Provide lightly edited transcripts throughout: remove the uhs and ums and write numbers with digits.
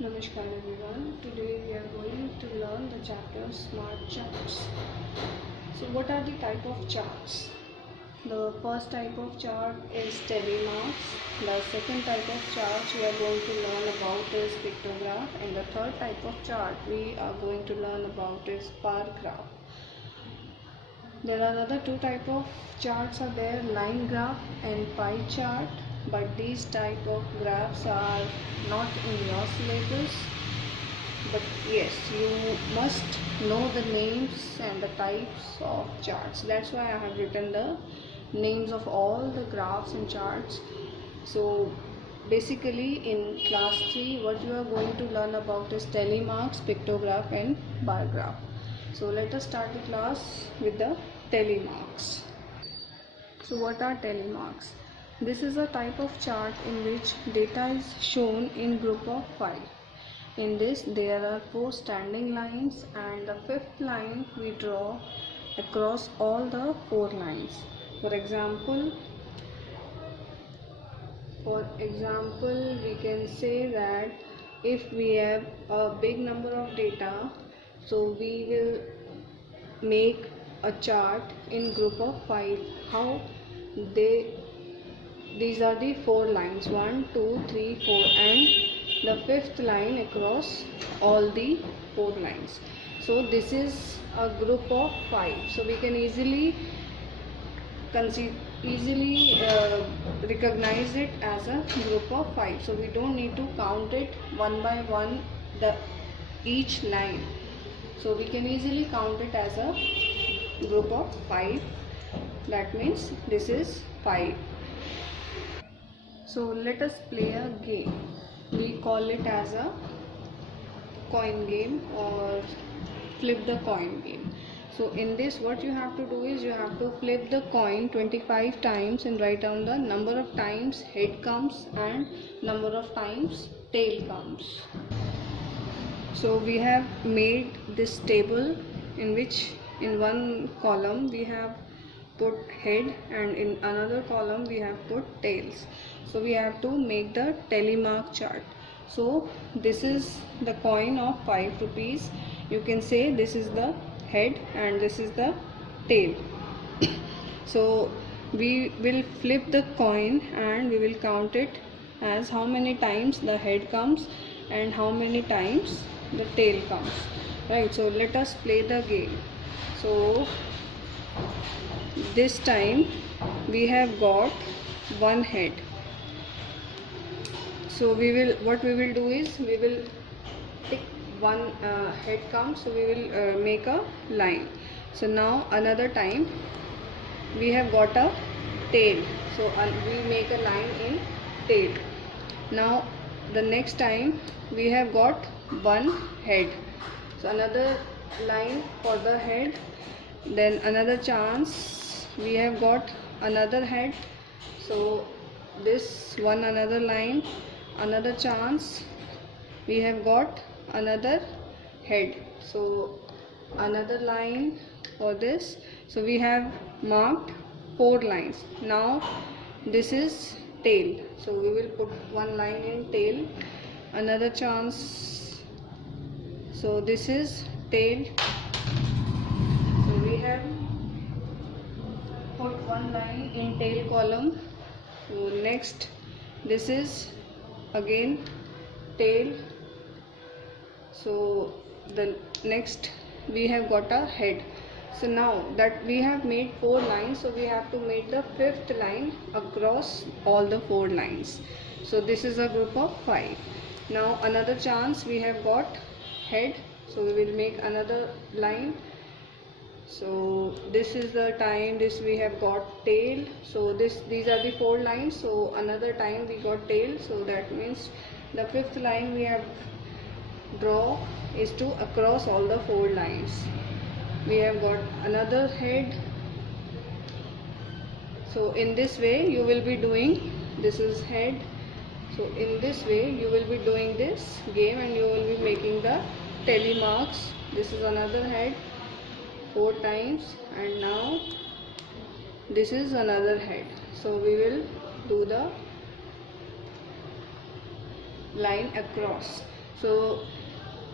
Namaskar everyone. Today we are going to learn the chapter Smart Charts. So what are the type of charts? The first type of chart is telemarks. The second type of chart we are going to learn about is pictograph, and the third type of chart we are going to learn about is bar graph. There are other two type of charts are there, line graph and pie chart, but these type of graphs are not in your syllabus. But yes, you must know the names and the types of charts. That's why I have written the names of all the graphs and charts. So basically in class 3 what you are going to learn about is telemarks, pictograph and bar graph. So let us start the class with the telemarks. So what are telemarks? This is a type of chart in which data is shown in group of 5. In this there are 4 standing lines, and the 5th line we draw across all the 4 lines. For example, we can say that if we have a big number of data, so we will make a chart in group of 5. How these are the 4 lines, 1 2 3 4, and the 5th line across all the 4 lines. So this is a group of 5, so we can easily recognize it as a group of 5. So we don't need to count it one by one, each line. So we can easily count it as a group of 5. That means this is 5. So let us play a game. We call it as a coin game or flip the coin game. So in this what you have to do is you have to flip the coin 25 times and write down the number of times head comes and number of times tail comes. So we have made this table in which in one column we have put head and in another column we have put tails. So we have to make the telemark chart. So this is the coin of 5 rupees. You can say this is the head and this is the tail. So we will flip the coin and we will count it as how many times the head comes and how many times the tail comes, right? So let us play the game. So this time we have got one head. So what we will do is we will pick one head comes, so we will make a line. So now another time we have got a tail, so we make a line in tail. Now the next time we have got one head, so another line for the head. Then another chance we have got another head, so this one another line. Another chance we have got another head, so another line for this. So we have marked 4 lines. Now this is tail, so we will put one line in tail. Another chance, so this is tail, so we have put one line in tail column. So next this is again tail, so the next we have got a head. So now that we have made 4 lines, so we have to make the 5th line across all the 4 lines. So this is a group of 5. Now another chance we have got head, so we will make another line. So this is the time this we have got tail, so these are the 4 lines. So another time we got tail, so that means the 5th line we have draw is to across all the 4 lines. We have got another head. So in this way you will be doing, this is head, so in this way you will be doing this game and you will be making the telemarks. This is another head 4 times, and now this is another head. So we will do the line across. So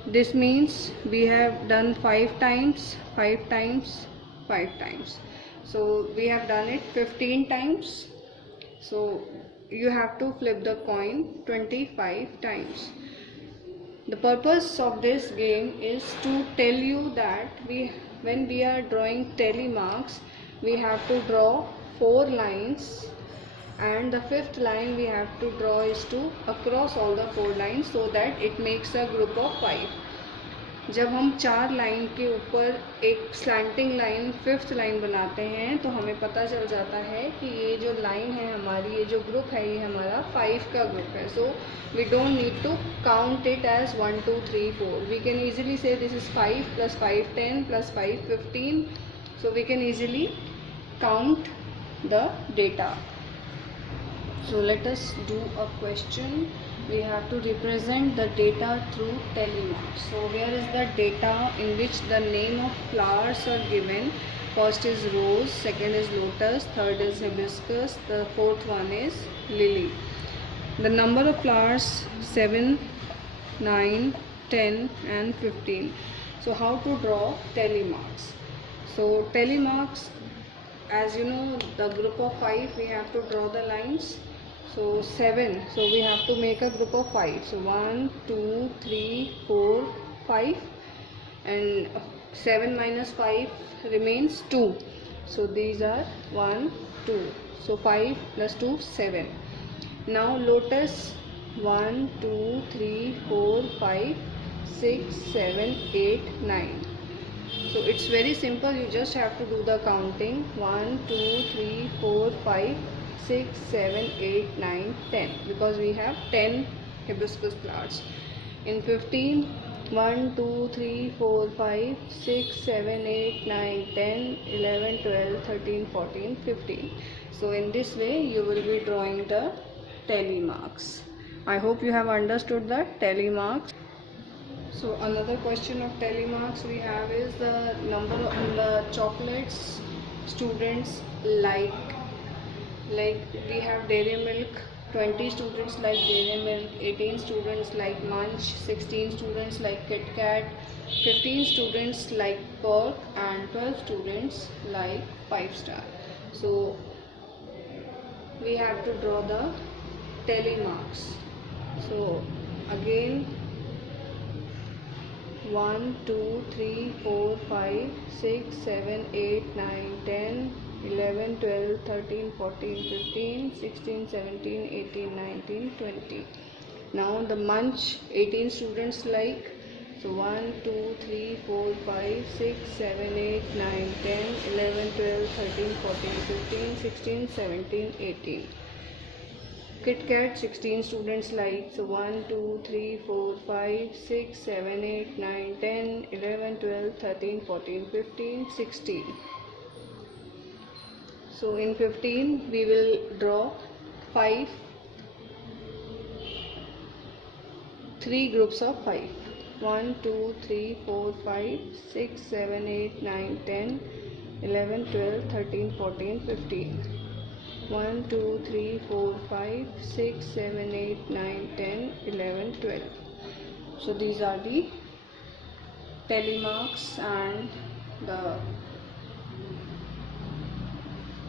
this means we have done 5 times, 5 times, 5 times. So we have done it 15 times. So you have to flip the coin 25 times. The purpose of this game is to tell you that when we are drawing tally marks, we have to draw 4 lines, and the 5th line we have to draw is to across all the 4 lines, so that it makes a group of 5. जब हम 4 line के ऊपर एक slanting line 5th line बनाते हैं तो हमें पता चल जाता है कि ये जो लाइन है हमारी, ये जो ग्रुप है, ये हमारा 5 का ग्रुप है. So we don't need to count it as 1 2 3 4. We can easily say this is 5 + 5 10 + 5 15. So we can easily count the data. So let us do a question. We have to represent the data through tally marks. So here is the data in which the name of flowers are given. First is rose, second is lotus, third is hibiscus, the fourth one is lily. The number of flowers 7, 9, 10 and 15. So how to draw tally marks? So tally marks, as you know, the group of 5 we have to draw the lines. So 7, so we have to make a group of 5. So 1 2 3 4 5, and 7 minus 5 remains 2. So these are 1 2. So 5 plus 2 7. Now lotus 1 2 3 4 5 6 7 8 9. So it's very simple. You just have to do the counting. 1 2 3 4 5 6 7 8 9 10, because we have 10 hibiscus flowers. In 15, 1 2 3 4 5 6 7 8 9 10 11 12 13 14 15. So in this way you will be drawing the tally marks. I hope you have understood the tally marks. So another question of tally marks we have is the number on the chocolates students like we have dairy milk. 20 students like dairy milk, 18 students like munch, 16 students like Kit Kat, 15 students like Perk, and 12 students like 5 star. So we have to draw the tally marks. So again 1 2 3 4 5 6 7 8 9 10 11 12 13 14 15 16 17 18 19 20. Now the munch 18 students like. So 1 2 3 4 5 6 7 8 9 10 11 12 13 14 15 16 17 18. Kit Kat 16 students like. So 1 2 3 4 5 6 7 8 9 10 11 12 13 14 15 16. So in 15 we will draw 3 groups of 5. 1 2 3 4 5 6 7 8 9 10 11 12 13 14 15. 1 2 3 4 5 6 7 8 9 10 11 12. So these are the tally marks and the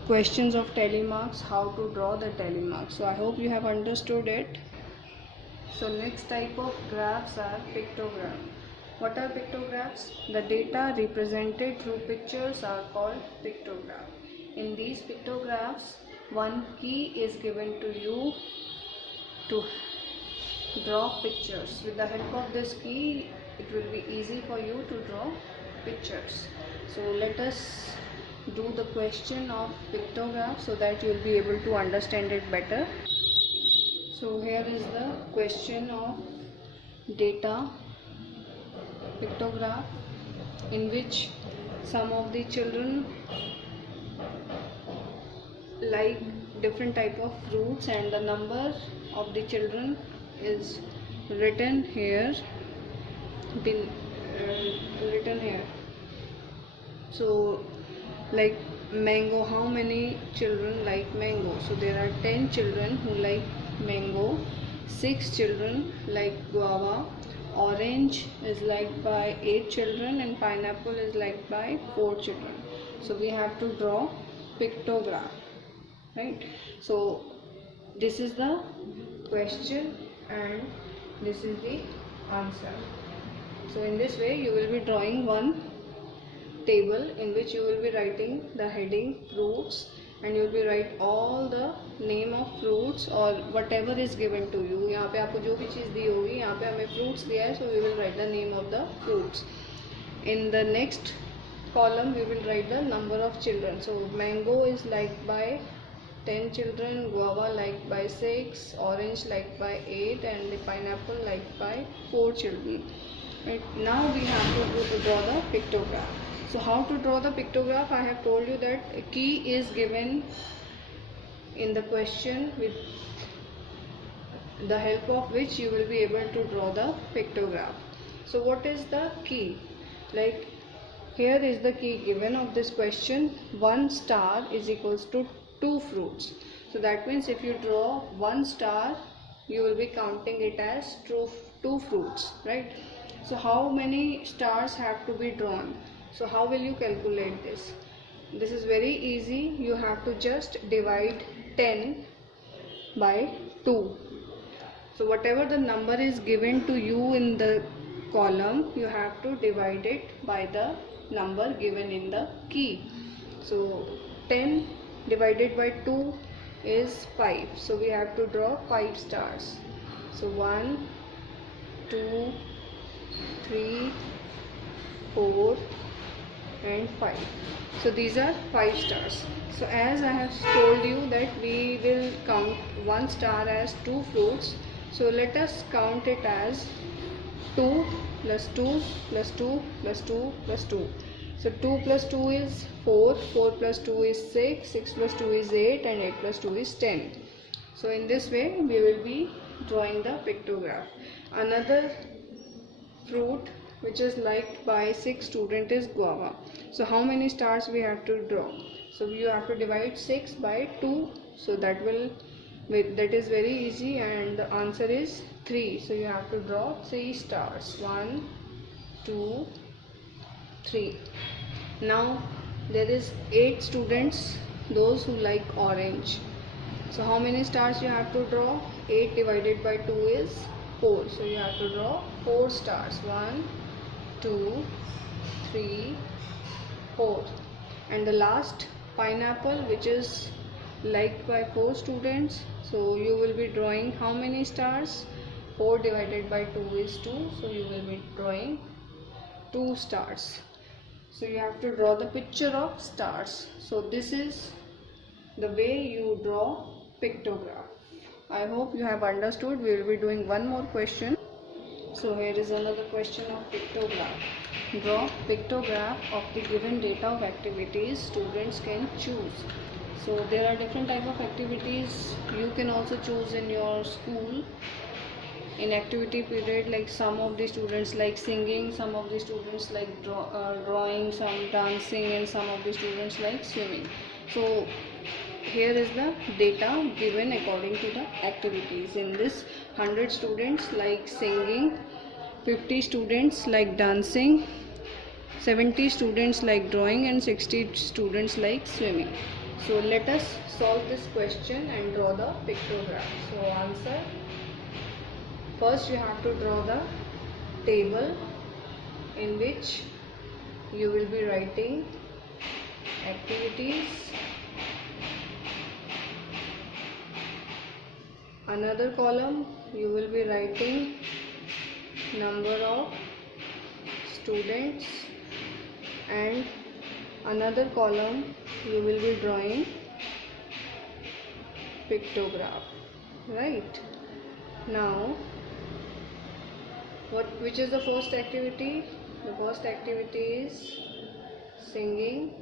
questions of tally marks, how to draw the tally marks. So I hope you have understood it. So next type of graphs are pictogram. What are pictographs? The data represented through pictures are called pictogram. In these pictographs, one key is given to you to draw pictures. With the help of this key, it will be easy for you to draw pictures. So let us do the question of pictograph so that you will be able to understand it better. So here is the question of data pictograph, in which some of the children like different type of fruits, and the number of the children is written here, written here. So like mango, how many children like mango? So there are 10 children who like mango, 6 children like guava, orange is liked by 8 children and pineapple is liked by 4 children. So we have to draw pictogram, right? So this is the question and this is the answer. So in this way you will be drawing one table in which you will be writing the heading fruits, and you will be write all the name of fruits or whatever is given to you. यहाँ पे आपको जो भी चीज़ दी होगी, यहाँ पे हमें fruits दिया है, so we will write the name of the fruits. In the next column we will write the number of children. So mango is liked by 10 children, guava liked by 6, orange liked by 8, and the pineapple liked by 4 children. Right. Now we have to draw the pictograph. So how to draw the pictograph? I have told you that a key is given in the question with the help of which you will be able to draw the pictograph. So what is the key? Like here is the key given of this question. 1 star is equals to 2 fruits. So that means if you draw 1 star, you will be counting it as 2 fruits, right? So how many stars have to be drawn? So how will you calculate this? This is very easy. You have to just divide 10 by 2. So whatever the number is given to you in the column, you have to divide it by the number given in the key. So 10 divided by 2 is 5. So we have to draw 5 stars. So 1, 2, 3, 4 and 5. So these are 5 stars. So as I have told you that we will count 1 star as 2 fruits. So let us count it as 2 plus 2 plus 2 plus 2 plus 2. So 2 plus 2 is 4, 4 plus 2 is 6, 6 plus 2 is 8 and 8 plus 2 is 10. So in this way we will be drawing the pictograph. Another fruit which is liked by 6 students is guava. So how many stars we have to draw? So you have to divide 6 by 2. So that is very easy, and the answer is 3. So you have to draw 3 stars. 1, 2, 3. Now there is 8 students, those who like orange. So how many stars you have to draw? 8 divided by 2 is 4. So you have to draw 4 stars. 1, 2, 3, 4. And the last, pineapple, which is liked by 4 students. So you will be drawing how many stars? 4 divided by 2 is 2. So you will be drawing 2 stars. So you have to draw the picture of stars. So this is the way you draw pictograph. I hope you have understood. We will be doing one more question. So here is another question of pictograph. Draw pictograph of the given data of activities students can choose. So there are different type of activities you can also choose in your school. In activity period, like some of the students like singing, some of the students like drawing, some dancing, and some of the students like swimming. So here is the data given according to the activities. In this, 100 students like singing, 50 students like dancing, 70 students like drawing, and 60 students like swimming. So let us solve this question and draw the pictograph. So answer. First you have to draw the table in which you will be writing activities. Another column you will be writing number of students, and another column you will be drawing pictograph, right? Now which is the first activity? The first activity is singing,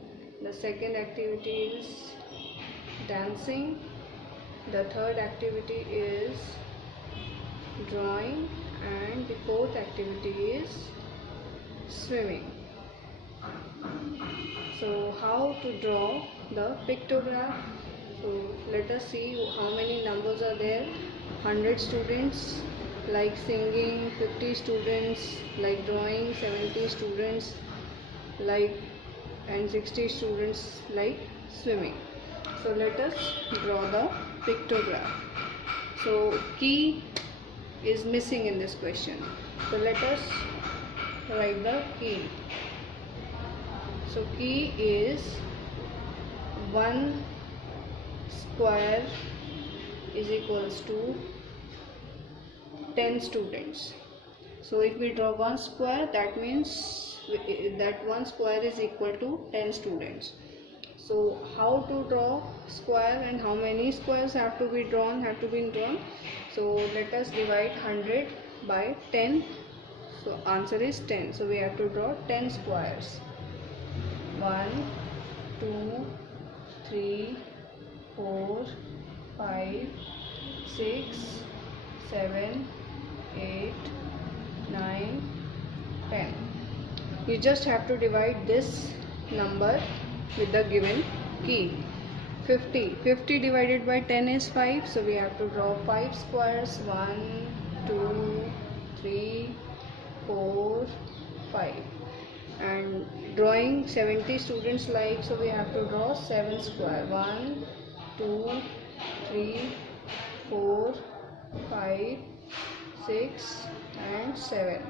the second activity is dancing, the third activity is drawing, and the fourth activity is swimming. So how to draw the pictograph? So let us see how many numbers are there. 100 students like singing, 50 students like drawing, 70 students like, and 60 students like swimming. So let us draw the pictograph. So key is missing in this question. So let us write the key. So key is 1 square is equals to 10 students. So if we draw 1 square, that means that 1 square is equal to 10 students. So how to draw square and how many squares have to be drawn? So let us divide 100 by 10. So answer is 10. So we have to draw 10 squares. 1, 2, 3, 4, 5, 6, 7, 8, 9, 10. You just have to divide this number with the given key. 50 divided by 10 is 5, so we have to draw 5 squares. 1, 2, 3, 4, 5. And drawing 70 students like, so we have to draw 7 square. 1, 2, 3, 4, 5, 6 and 7.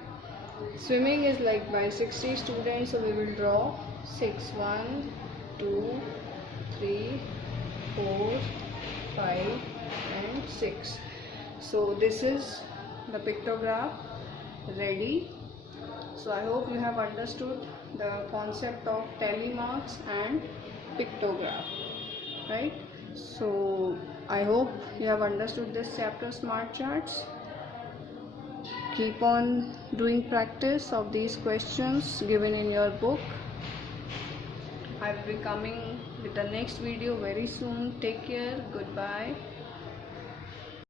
Swimming is like by 60 students, so we will draw 6. 1, 2, 3, 4, 5 and 6. So this is the pictograph ready. So I hope you have understood the concept of tally marks and pictograph, right? So I hope you have understood this chapter, smart charts. Keep on doing practice of these questions given in your book. I will be coming with the next video very soon. Take care. Goodbye.